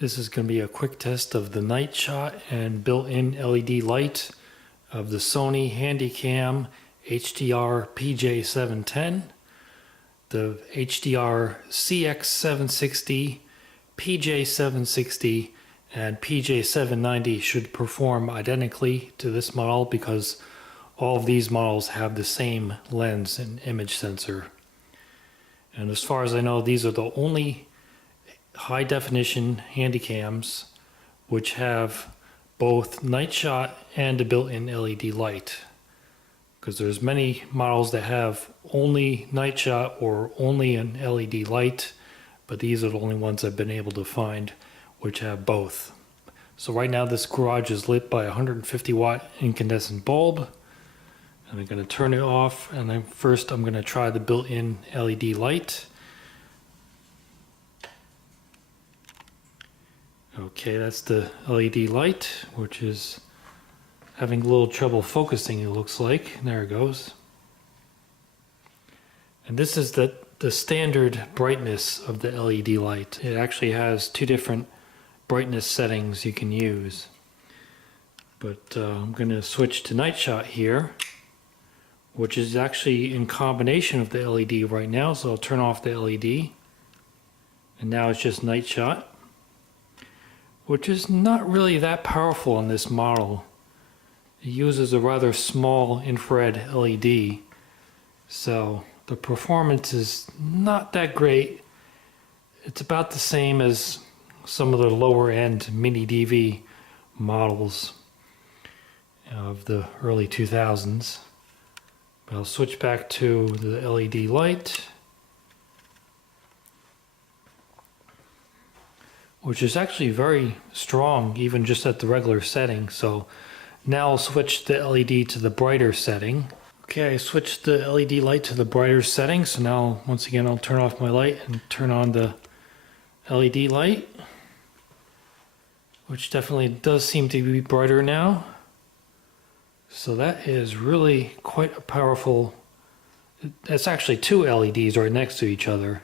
This is going to be a quick test of the NightShot and built-in LED light of the Sony Handycam HDR-PJ710. The HDR-CX760, PJ760, and PJ790 should perform identically to this model because all of these models have the same lens and image sensor. And as far as I know, these are the only high definition handycams which have both NightShot and a built-in LED light, because there's many models that have only NightShot or only an LED light, but these are the only ones I've been able to find which have both. So right now this garage is lit by a 150 watt incandescent bulb, and I'm going to turn it off, and then first I'm going to try the built-in LED light. Okay, that's the LED light, which is having a little trouble focusing, it looks like. There it goes. And this is the standard brightness of the LED light. It actually has two different brightness settings you can use. But I'm going to switch to NightShot here, which is actually in combination with the LED right now. So I'll turn off the LED. And now it's just NightShot, which is not really that powerful on this model. It uses a rather small infrared LED, so the performance is not that great. It's about the same as some of the lower end mini DV models of the early 2000s. But I'll switch back to the LED light, which is actually very strong even just at the regular setting. So now I'll switch the LED to the brighter setting. Okay, I switched the LED light to the brighter setting, so now once again I'll turn off my light and turn on the LED light, which definitely does seem to be brighter now. So that is really quite a powerful, that's actually two LEDs right next to each other,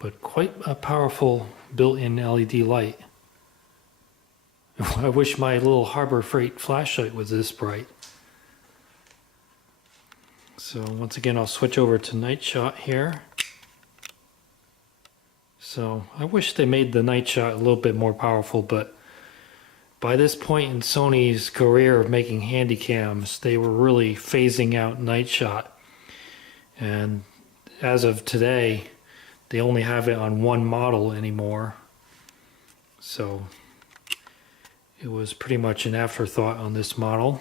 but quite a powerful built-in LED light. I wish my little Harbor Freight flashlight was this bright. So once again I'll switch over to NightShot here. So I wish they made the NightShot a little bit more powerful, but by this point in Sony's career of making handycams, they were really phasing out NightShot. And as of today, they only have it on one model anymore. So it was pretty much an afterthought on this model.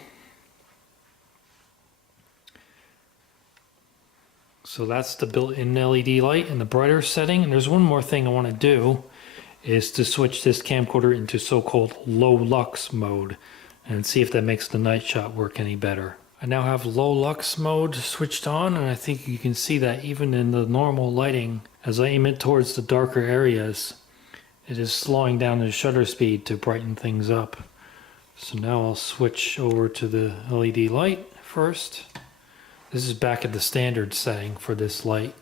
So that's the built-in LED light in the brighter setting. And there's one more thing I want to do, is to switch this camcorder into so-called low lux mode and see if that makes the NightShot work any better. I now have low lux mode switched on, and I think you can see that even in the normal lighting, as I aim it towards the darker areas, it is slowing down the shutter speed to brighten things up. So now I'll switch over to the LED light first. This is back at the standard setting for this light.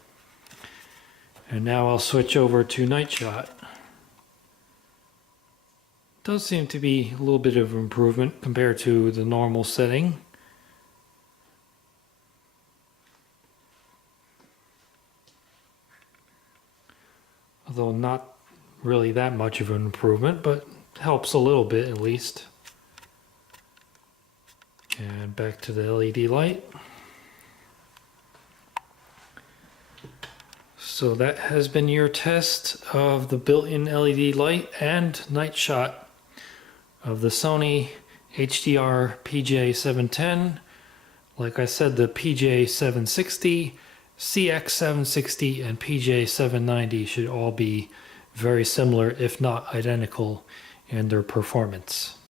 And now I'll switch over to NightShot. Does seem to be a little bit of improvement compared to the normal setting. Although not really that much of an improvement, but helps a little bit at least. And back to the LED light. So that has been your test of the built-in LED light and NightShot of the Sony HDR-PJ710. Like I said, the PJ760, CX760, and PJ790 should all be very similar, if not identical, in their performance.